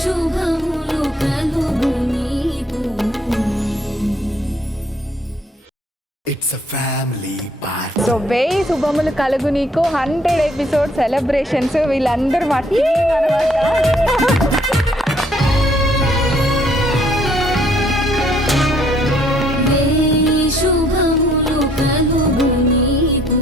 శుభములు కలుగు నీకు. It's a family party. So 1000 శుభములు కలుగు నీకు 100 ఎపిసోడ్ సెలబ్రేషన్స్. వీళ్ళందరూ మా టీం అనమాట. శుభములు కలుగు నీకు.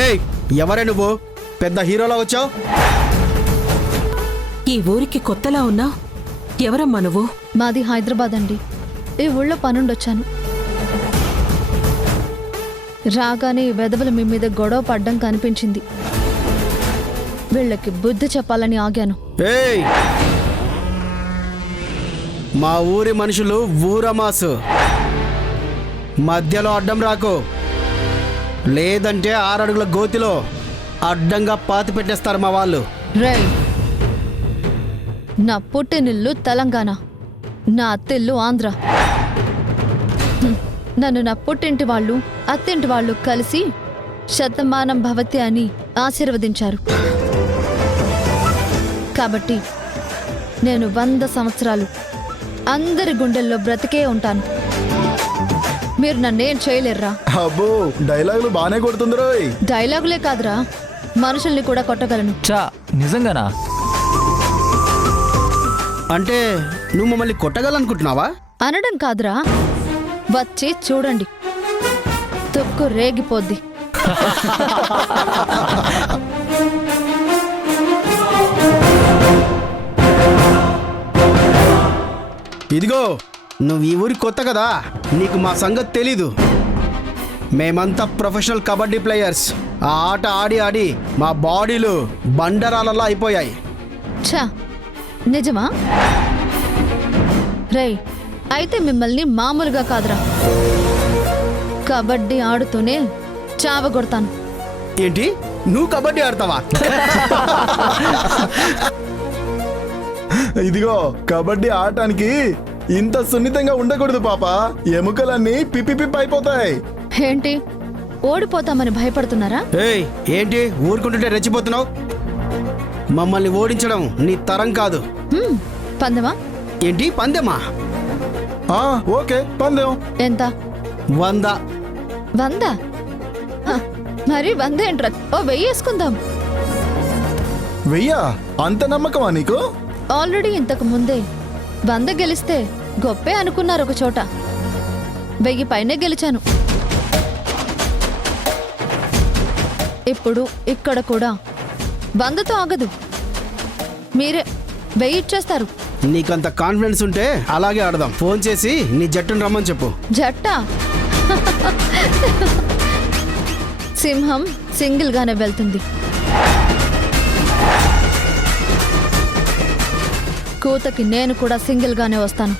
ఏయ్, ఎవరే నువ్వు? పెద్ద హీరోలా వచ్చావు. ఈ ఊరికి కొత్తలా ఉన్నా? ఎవరమ్మా నువ్వు? మాది హైదరాబాద్ అండి. ఈ ఊళ్ళో పనుండొచ్చాను. రాగానే ఈ వెధవలు మీ మీద గొడవ పడ్డం కనిపించింది. వీళ్ళకి బుద్ధి చెప్పాలని ఆగాను. ఏయ్, మా ఊరి మనుషులు ఊరమాసు. మధ్యలో అడ్డం రాకు, లేదంటే 6 అడుగుల గోతిలో అడ్డంగా పాతి పెట్టేస్తారు మా వాళ్ళు. రేయ్, నా పుట్టినిల్లు తెలంగాణ, నా అత్తిల్లు ఆంధ్ర. నన్ను నా పుట్టింటి వాళ్ళు అత్తింటి వాళ్ళు కలిసి శతమానం భవతి అని ఆశీర్వదించారు. కాబట్టి నేను 100 సంవత్సరాలు అందరి గుండెల్లో బ్రతికే ఉంటాను. మీరు నన్నేం చేయలేర్రా. అబ్బో, డైలాగులు బానే కొడుతుంది రోయ్. డైలాగులే కాదురా, మనుషుల్ని కూడా కొట్టగలను. చా, నిజంగానా? అంటే నువ్వు మమ్మల్ని కొట్టగలనుకుంటున్నావా? అనడం కాదురా, వచ్చి చూడండి, తుక్కు రేగిపోద్ది. ఇదిగో, నువ్వు ఈ ఊరి కొత్త కదా, నీకు మా సంగతి తెలీదు. మేమంతా ప్రొఫెషనల్ కబడ్డీ ప్లేయర్స్. ఆ ఆట ఆడి ఆడి మా బాడీలు బండరాలలా అయిపోయాయి. ఛా, నిజమా? రేయ్, అయితే మిమ్మల్ని మామూలుగా కాదురా, కబడ్డీ ఆడుతూనే చావగొడతాను. ఏంటి, నువ్వు కబడ్డీ ఆడతావా? ఇదిగో, కబడ్డీ ఆడటానికి ఇంత సున్నితంగా ఉండకూడదు పాప. ఎముకలన్నీ పిప్పి పిప్పి అయిపోతాయి. ఏంటి, ఓడిపోతామని భయపడుతున్నారా? ఏయ్, ఏంటి ఊరుకుంటుంటే రెచ్చిపోతున్నావు? మమ్మల్ని ఓడించడం నీ తరం కాదు. పందెమా? ఏంటి పందెమా? ఓకే, పందెం. ఎంత? 100. 100? మరి 100 ఏంట్రా? ఓ 1000 వేసుకుందాం. 1000? అంత నమ్మకమా నీకు? ఆల్రెడీ ఇంతకు ముందే 100 గెలిస్తే గొప్పే అనుకున్నారు ఒక చోట. 1000 పైనే గెలిచాను. ఇప్పుడు ఇక్కడ కూడా 100తో ఆగదు. మీరే 1000 ఇచ్చేస్తారు. నీకంత కాన్ఫిడెన్స్ ఉంటే అలాగే ఆడదాం. ఫోన్ చేసి నీ జట్టును రమ్మని చెప్పు. జట్టా? సింహం సింగిల్ గానే వెళ్తుంది. కూతకి నేను కూడా సింగిల్ గానే వస్తాను.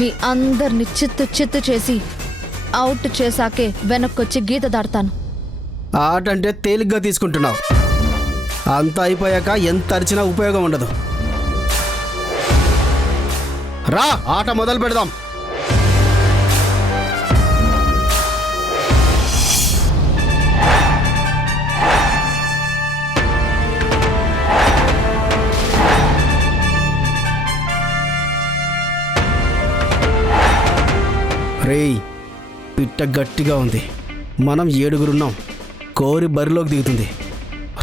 మీ అందరిని చిత్తు చిత్తు చేసి అవుట్ చేశాకే వెనక్కొచ్చి గీత దాడతాను. ఆట అంటే తేలిగ్గా తీసుకుంటున్నావు. అంతా అయిపోయాక ఎంత అరిచినా ఉపయోగం ఉండదు. రా, ఆట మొదలు పెడదాం. రేయ్, పిట్ట గట్టిగా ఉంది. మనం 7గురున్నాం. కోరి బరిలోకి దిగుతుంది.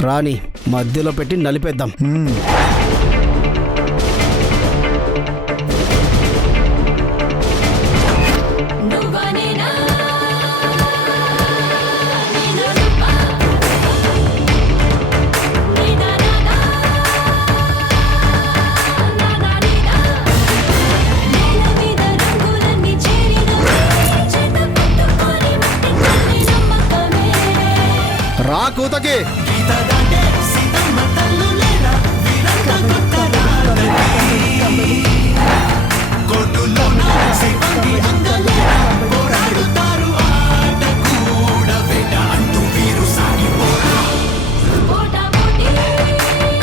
రాని మధ్యలో పెట్టి నలిపేద్దాం. కూతకి.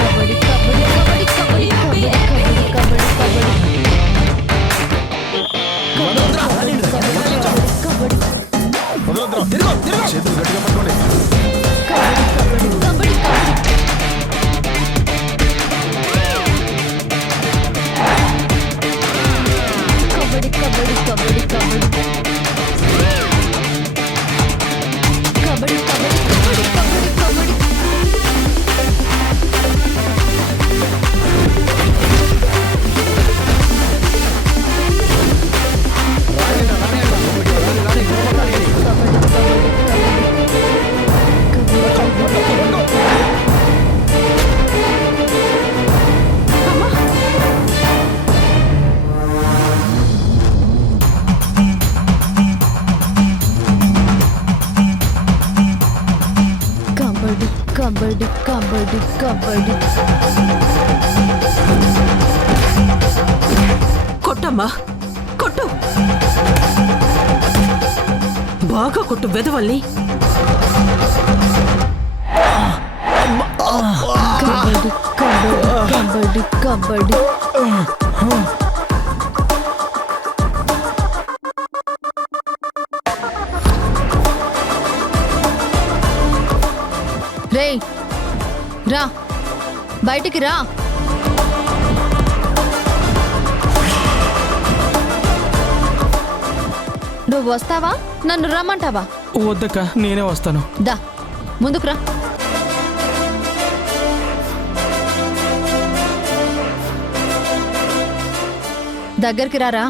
కబడ్డీ కబడ్డీ కబడ్డీ కబడ్డీ కబడ్డీ చేతులు గట్టిగా పట్టుకోండి. కబడ్డీ కబడ్డీ కబడ్డీ కబడ్డీ కబడ్డీ కబడ్డీ కబడ్డీ కబడ్డీ కబడ్డీ కబడ్డీ కబడ్డీ కొట్టమ్మా కొట్టు, బాగా కొట్టు వెదవల్ని. కబడ్డీ కబడ్డీ కబడ్డీ రేయ్ రా, బయటికి రా. నువ్వు వస్తావా నన్ను రమ్మంటావా? వద్దక్క, నేనే వస్తాను. దా ముందుకు రా. దగ్గరికి రారా.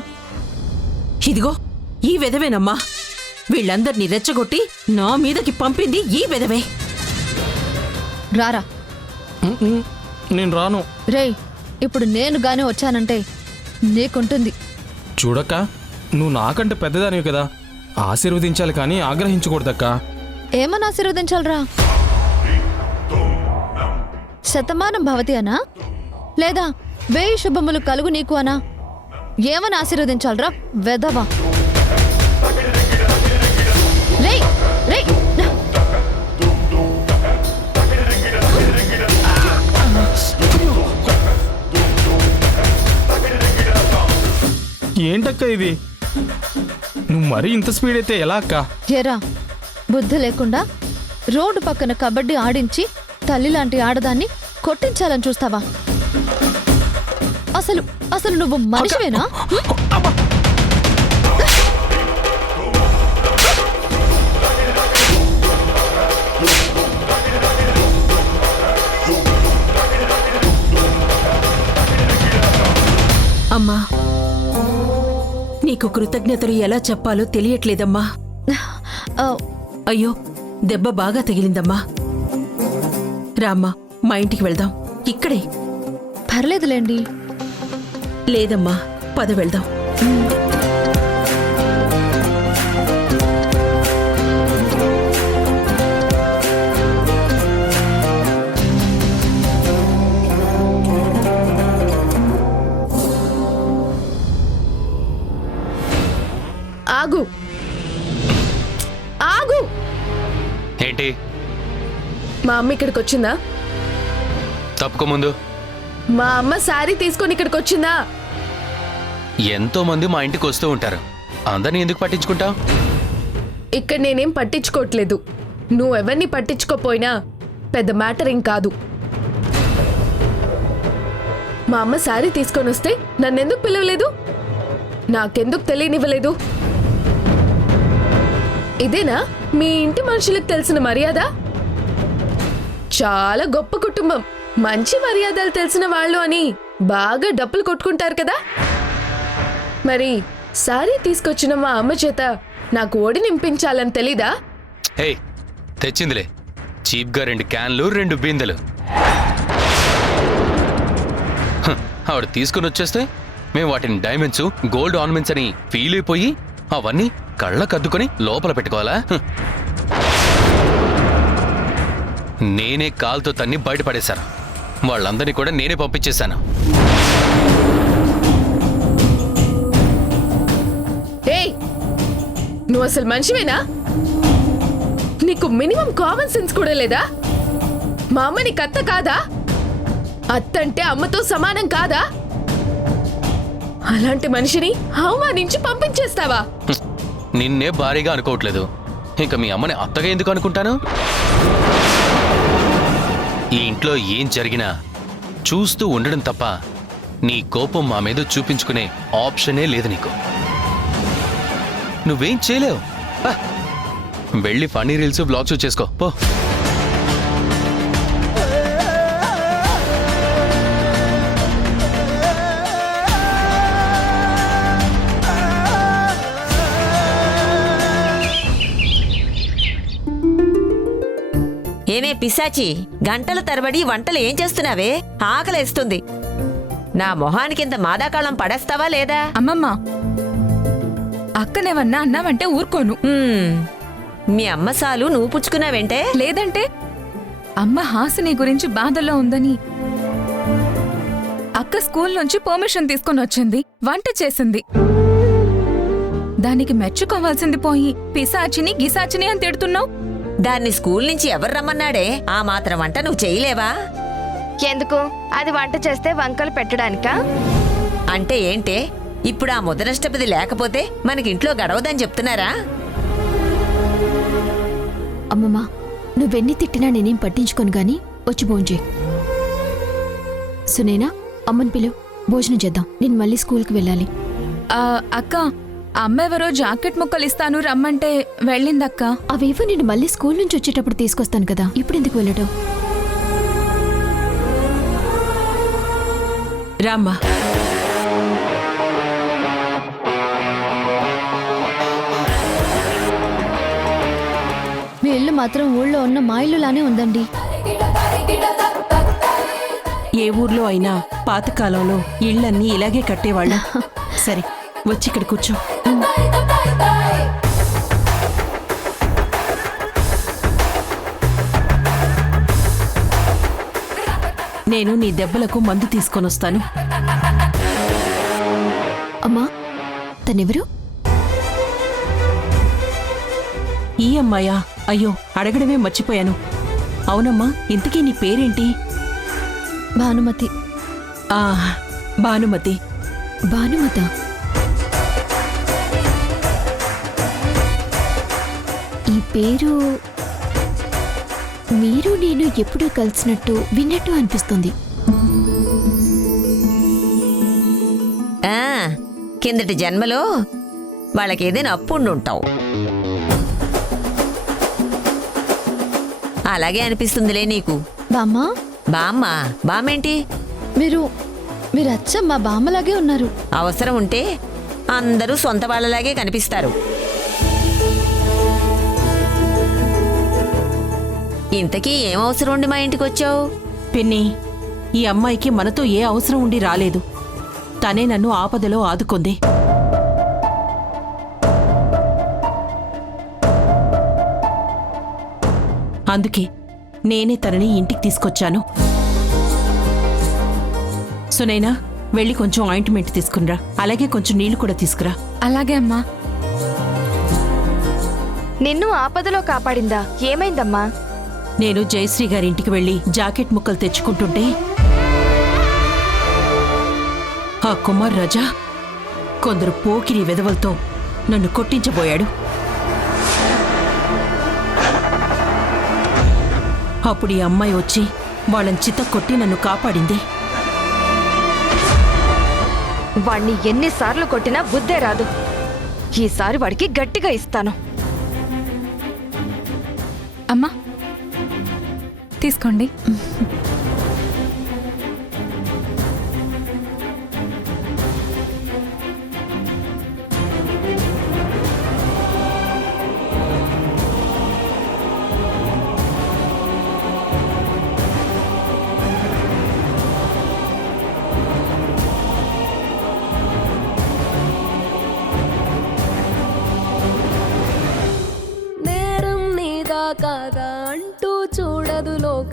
ఇదిగో ఈ వెదవేనమ్మా, వీళ్ళందర్నీ రెచ్చగొట్టి నా మీదకి పంపింది ఈ వెదవే. రారా. నేను రాను. రేయ్ ఇప్పుడు నేను గాని వచ్చానంటే నీకుంటుంది. చూడక్క, నువ్వు నాకంటే పెద్దదానివి కదా, ఆశీర్వదించాలి కానీ ఆగ్రహించకూడదక్క. ఏమని ఆశీర్వదించాలరా? శతమానం భవతి అనా, లేదా వేయి శుభములు కలుగు నీకు అనా? ఏమని ఆశీర్వదించాలరా వెదవా? రేయ్ రేయ్ ఏంటక్క ఇది? నువ్వు మరీ ఇంత స్పీడ్ అయితే ఎలా అక్క? ఏరా బుద్ధి లేకుండా రోడ్డు పక్కన కబడ్డీ ఆడించి తల్లి లాంటి ఆడదాన్ని కొట్టించాలని చూస్తావా? అసలు అసలు నువ్వు మనిషివేనా? అమ్మా, నీకు కృతజ్ఞతలు ఎలా చెప్పాలో తెలియట్లేదమ్మా. ఆ, అయ్యో, దెబ్బ బాగా తగిలిందమ్మా. రామ్మా, మా ఇంటికి వెళ్దాం. ఇక్కడే. పర్లేదులేండి. లేదమ్మా, పద వెళ్దాం. ఆగు ఆగు. ఏంటి? మా అమ్మ ఇక్కడికి వచ్చిందా? తప్పుకో ముందు. మా అమ్మ శారీ తీసుకొని ఇక్కడికి వచ్చిందా? ఎంతో మంది మా ఇంటికి వస్తూ ఉంటారు, అందరినీ ఎందుకు పట్టించుకుంటావు? ఇక్కడ నేనేం పట్టించుకోవట్లేదు. నువ్వెవరిని పట్టించుకోపోయినా పెద్ద మ్యాటర్ ఏం కాదు. మా అమ్మ శారీ తీసుకొని వస్తే నన్నెందుకు పిలవలేదు? నాకెందుకు తెలియనివ్వలేదు? ఇదేనా మీ ఇంటి మనుషులకు తెలిసిన మర్యాద? చాలా గొప్ప కుటుంబం, మంచి మర్యాదలు తెలిసిన వాళ్ళు అని బాగా డప్పులు కొట్టుకుంటారు కదా. మరి సారీ తీసుకొచ్చిన మా అమ్మ చేత నాకు ఓడి నింపించాలని తెలీదా? హే, తెచ్చిందిలే. చీప్గా 2 క్యాన్లు 2 బిందెలు. ఆవిడ తీసుకుని వచ్చేస్తే మేము వాటిని డైమండ్స్, గోల్డ్ ఆర్నమెంట్స్ అని ఫీల్ అయిపోయి అవన్నీ కళ్ళకద్దుకొని లోపల పెట్టుకోవాలా? నేనే కాల్తో తన్ని బయటపడేశాను. వాళ్ళందరినీ కూడా నేనే పంపించేశాను. ఏయ్, నువ్వు అసలు మనిషివేనా? నీకు మినిమం కామన్ సెన్స్ కూడా లేదా? మా అమ్మ నీకు అత్త కాదా? అత్తంటే అమ్మతో సమానం కాదా? అలాంటి మనిషిని అవమానించి పంపించేస్తావా? నిన్నే భారీగా అనుకోవట్లేదు, ఇంకా మీ అమ్మని అత్తగా ఎందుకు అనుకుంటాను? ఈ ఇంట్లో ఏం జరిగినా చూస్తూ ఉండడం తప్ప నీ కోపం మా మీద చూపించుకునే ఆప్షనే లేదు నీకు. నువ్వేం చేయలేవు. వెళ్ళి ఫన్నీ రీల్స్ బ్లాగ్స్ చేసుకో పో. ఏమే పిశాచి, గంటల తరబడి వంటలు ఏం చేస్తున్నావే? ఆకలేస్తుంది. నా మొహానికింత మాదాకాళం పడేస్తావా లేదా? అమ్మమ్మ, అక్కనేవన్నా అన్నావంటే ఊరుకోను. మీ అమ్మ సాలు నువ్వు పుచ్చుకున్నావేంటే? లేదంటే అమ్మ హాసిని గురించి బాధలో ఉందని అక్క స్కూల్ నుంచి పర్మిషన్ తీసుకొని వచ్చింది, వంట చేసింది. దానికి మెచ్చుకోవాల్సింది పోయి పిశాచిని గిసాచిని అని తిడుతున్నావు. దాన్ని స్కూల్ నుంచి ఎవరు రమ్మన్నాడే? ఆ మాత్రం వంట నువ్వు చేయలేవా? ఎందుకు? అది వంట చేస్తే వంకలు పెట్టడానికా? అంటే ఏంటే, ఇప్పుడు ఆ ముదనష్టపతి లేకపోతే మనకింట్లో గడవదని చెప్తున్నారా? అమ్మమ్మ, నువ్వెన్ని తిట్టినా నేనేం పట్టించుకోను గాని వచ్చి భోంచే. సునేనా, అమ్మని పిలువు, భోజనం చేద్దాం. నేను మళ్ళీ స్కూల్కి వెళ్ళాలి. అక్క, అమ్మ ఎవరో జాకెట్ ముక్కలు ఇస్తాను రమ్మంటే వెళ్ళిందక్క. అవేవో నేను మళ్ళీ స్కూల్ నుంచి వచ్చేటప్పుడు తీసుకొస్తాను కదా, ఇప్పుడు ఎందుకు వెళ్ళటం? రామ్మా. మీ ఇల్లు మాత్రం ఊళ్ళో ఉన్న మా ఇల్లులానే ఉందండి. ఏ ఊర్లో అయినా పాతకాలంలో ఇళ్లన్నీ ఇలాగే కట్టేవాళ్ళం. సరే, వచ్చి ఇక్కడ కూర్చో. నేను నీ దెబ్బలకు మందు తీసుకొనొస్తాను. అమ్మా, తనెవరు? ఈ అమ్మాయా? అయ్యో, అడగడమే మర్చిపోయాను. అవునమ్మా, ఇంతకీ నీ పేరేంటి? భానుమతి. భానుమతి. భానుమత? ఈ పేరు మీరు నేను ఎప్పుడూ కలిసినట్టు విన్నట్టు అనిపిస్తుంది. కిందటి జన్మలో వాళ్ళకేదైనా అప్పుండుంటావు. అలాగే అనిపిస్తుందిలే నీకు. బామ్మా? బామ్మ? బామ్మేంటి? మీరు అచ్చ మా బామ్మలాగే ఉన్నారు. అవసరం ఉంటే అందరూ సొంత వాళ్ళలాగే కనిపిస్తారు. ఇంతకీ ఏం అవసరం ఉండి మా ఇంటికి వచ్చావు? పిన్ని, ఈ అమ్మాయికి మనతో ఏ అవసరం ఉండి రాలేదు. తనే నన్ను ఆపదలో ఆదుకుంది. అందుకే నేనే తనని ఇంటికి తీసుకొచ్చాను. సునైనా, వెళ్ళి కొంచెం ఆయింట్మెంట్ తీసుకునిరా. అలాగే కొంచెం నీళ్లు కూడా తీసుకురా. అలాగే అమ్మా. నిన్ను ఆపదలో కాపాడిందా? ఏమైందమ్మా? నేను జయశ్రీ గారింటికి వెళ్ళి జాకెట్ ముక్కలు తెచ్చుకుంటుంటే ఆ కుమార్ రాజా కొందరు పోకిరి వెధవలతో నన్ను కొట్టించబోయాడు. అప్పుడు ఈ అమ్మాయి వచ్చి వాళ్ళని చితక్కొట్టి నన్ను కాపాడింది. వాణ్ణి ఎన్నిసార్లు కొట్టినా బుద్ధే రాదు. ఈసారి వాడికి గట్టిగా ఇస్తాను. అమ్మా, తీసుకోండి. నేరం నీదా కాదా అంటూ చూడదు లోకం.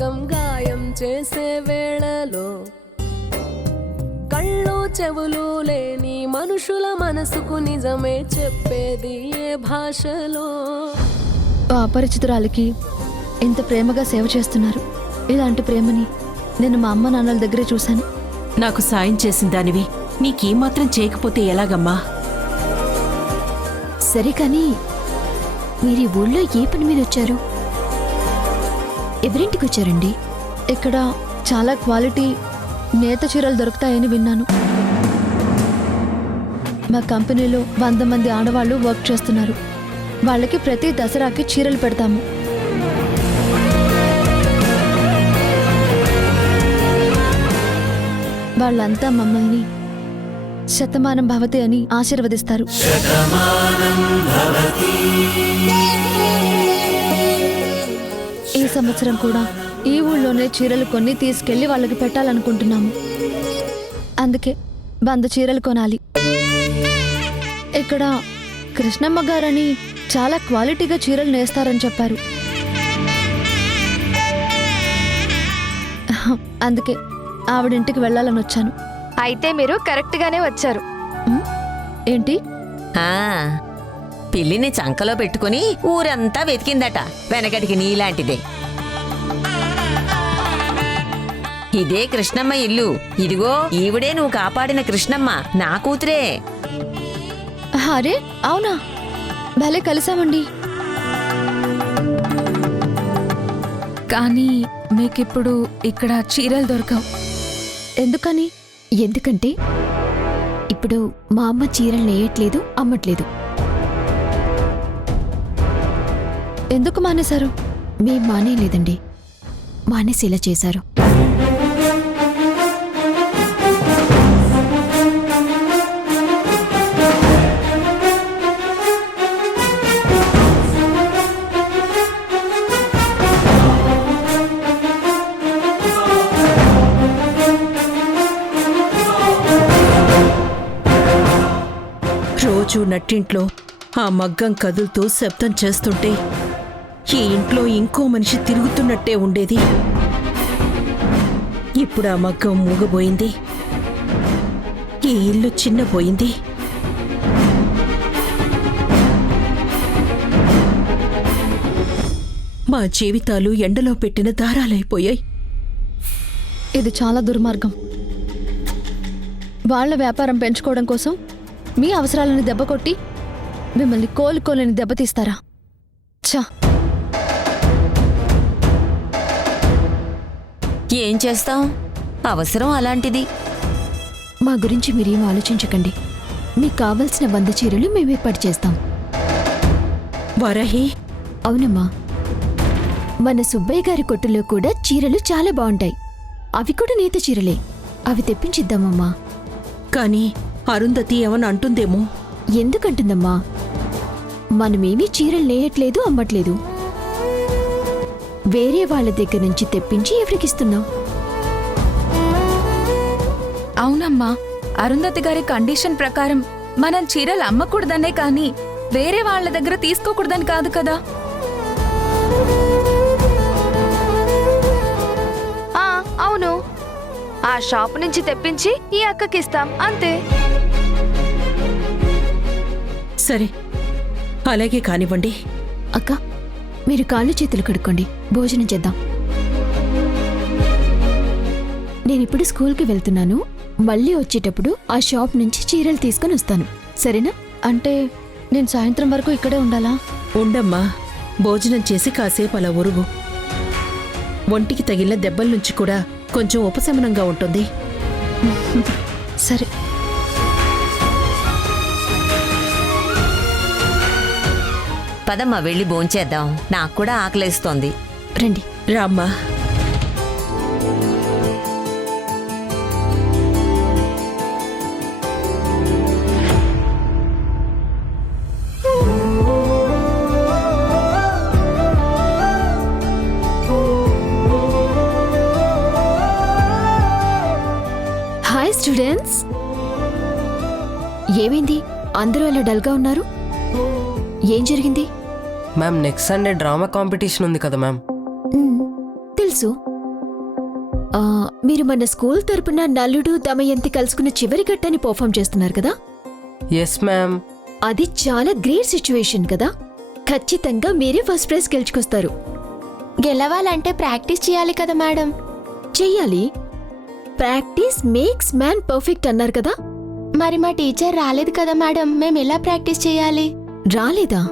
చెవులు లేని మనుషుల మనసుకు నిజమే చెప్పేది ఏ భాషలో. ఆ అపరిచితురాలికి ఇంత ప్రేమగా సేవ చేస్తున్నారు. ఇలాంటి ప్రేమని నేను మా అమ్మ నాన్నల దగ్గరే చూశాను. నాకు సాయం చేసిన దానివి నీకీ మాత్రం చేయకపోతే ఎలాగమ్మా? సరే కానీ మీరు ఈ ఊళ్ళో ఏ పని మీద వచ్చారు? ఎవరింటికి వచ్చారండి? ఇక్కడ చాలా క్వాలిటీ నేత చీరలు దొరుకుతాయని విన్నాను. మా కంపెనీలో 100 మంది ఆడవాళ్ళు వర్క్ చేస్తున్నారు. వాళ్ళకి ప్రతి దసరాకి చీరలు పెడతాము. వాళ్ళంతా మమ్మల్ని శతమానం భవతి అని ఆశీర్వదిస్తారు. ఈ సంవత్సరం కూడా ఈ ఊళ్ళోనే చీరలు కొన్ని తీసుకెళ్లి వాళ్ళకి పెట్టాలనుకుంటున్నాము. అందుకే 100 చీరలు కొనాలి. ఇక్కడ కృష్ణమ్మ గారని చాలా క్వాలిటీగా చీరలు నేస్తారని చెప్పారు. అందుకే ఆవిడింటికి వెళ్ళాలని వచ్చాను. అయితే మీరు కరెక్ట్ గానే వచ్చారు. ఏంటి? ఆ పిల్లిని చంకలో పెట్టుకుని ఊరంతా వెతికిందట. వెనకటికి నీలాంటిదే. ఇదే కృష్ణమ్మ ఇల్లు. ఇదిగో ఈవిడే నువ్వు కాపాడిన కృష్ణమ్మ, నా కూతురే. అరే అవునా, భలే కలిసామండి. కానీ మీకిప్పుడు ఇక్కడ చీరలు దొరకవు. ఎందుకని? ఎందుకంటే ఇప్పుడు మా అమ్మ చీరలు నేయట్లేదు, అమ్మట్లేదు. ఎందుకు మానేశారు? మేం మానేయలేదండి, మానేసి ఇలా చేశారు. రోజు నట్టింట్లో ఆ మగ్గం కదులుతూ శబ్దం చేస్తుంటే ఈ ఇంట్లో ఇంకో మనిషి తిరుగుతున్నట్టే ఉండేది. ఇప్పుడు ఆ మగ్గం మూగబోయింది. ఈ ఇల్లు చిన్నపోయింది. మా జీవితాలు ఎండలో పెట్టిన దారాలైపోయాయి. ఇది చాలా దుర్మార్గం. వాళ్ళ వ్యాపారం పెంచుకోవడం కోసం మీ అవసరాలను దెబ్బకొట్టి మిమ్మల్ని కోలుకోలేని దెబ్బతీస్తారా? ఛా! ఏం చేస్తాం, అవసరం అలాంటిది. మా గురించి మీరేం ఆలోచించకండి. మీకు కావలసిన 100 చీరలు మేము ఏర్పాటు చేస్తాం. వరహి, అవునమ్మా, మన సుబ్బయ్య గారి కొట్టులో కూడా చీరలు చాలా బాగుంటాయి. అవి కూడా నేత చీరలే. అవి తెప్పించిద్దామమ్మా. కానీ అరుంధతి ఏమని అంటుందేమో. ఎందుకంటుందమ్మా? మనమేమీ చీరలు నేయట్లేదు, అమ్మట్లేదు. వేరే వాళ్ళ దగ్గర నుంచి తెప్పించి ఎవరికిస్తున్నాం. అవునమ్మా, అరుంధతి గారి కండిషన్ ప్రకారం మనం చీరలు అమ్మకూడదనే కానీ వేరే వాళ్ళ దగ్గర తీసుకోకూడదని కాదు కదా. అవును, ఆ షాప్ నుంచి తెప్పించి ఈ అక్కకిస్తాం, అంతే. సరే, అలాగే కానివ్వండి. అక్క, మీరు కాళ్ళు చేతులు కడుక్కోండి, భోజనం చేద్దాం. నేనిప్పుడు స్కూల్కి వెళ్తున్నాను. మళ్ళీ వచ్చేటప్పుడు ఆ షాప్ నుంచి చీరలు తీసుకొని వస్తాను, సరేనా? అంటే నేను సాయంత్రం వరకు ఇక్కడే ఉండాలా? ఉండమ్మా, భోజనం చేసి కాసేపు అలా ఒరుగు. ఒంటికి తగిలిన దెబ్బల నుంచి కూడా కొంచెం ఉపశమనంగా ఉంటుంది. సరే. పదమ్మా, వెళ్ళి భోంచేద్దాం. నాకు కూడా ఆకలేస్తోంది. రండి. రామ్మా. Hi students. ఏమైంది అందరూ అలా డల్గా ఉన్నారు? ఏం జరిగింది? Ma'am, next Sunday drama competition ఉంది కదా మ్యామ్. తెలుసు. మీరు మన స్కూల్ తరపున నల్లుడు దమయంతి కలుసుకున్న చివరి ఘట్టాన్ని పర్ఫామ్ చేస్తున్నారు కదా? Yes ma'am. అది చాలా గ్రేట్ సిచ్యువేషన్ కదా. ఖచ్చితంగా మీరే ఫస్ట్ ప్రైజ్ గెలుచుకొస్తారు. గెలవాలంటే ప్రాక్టీస్ చేయాలి కదా మేడం. చెయ్యాలి. ప్రాక్టీస్ మేక్స్ మ్యాన్ పర్ఫెక్ట్ అన్నారు కదా. మరి మా టీచర్ రాలేదు కదా మేడం, మేము ఎలా ప్రాక్టీస్ చేయాలి? రాలేదా?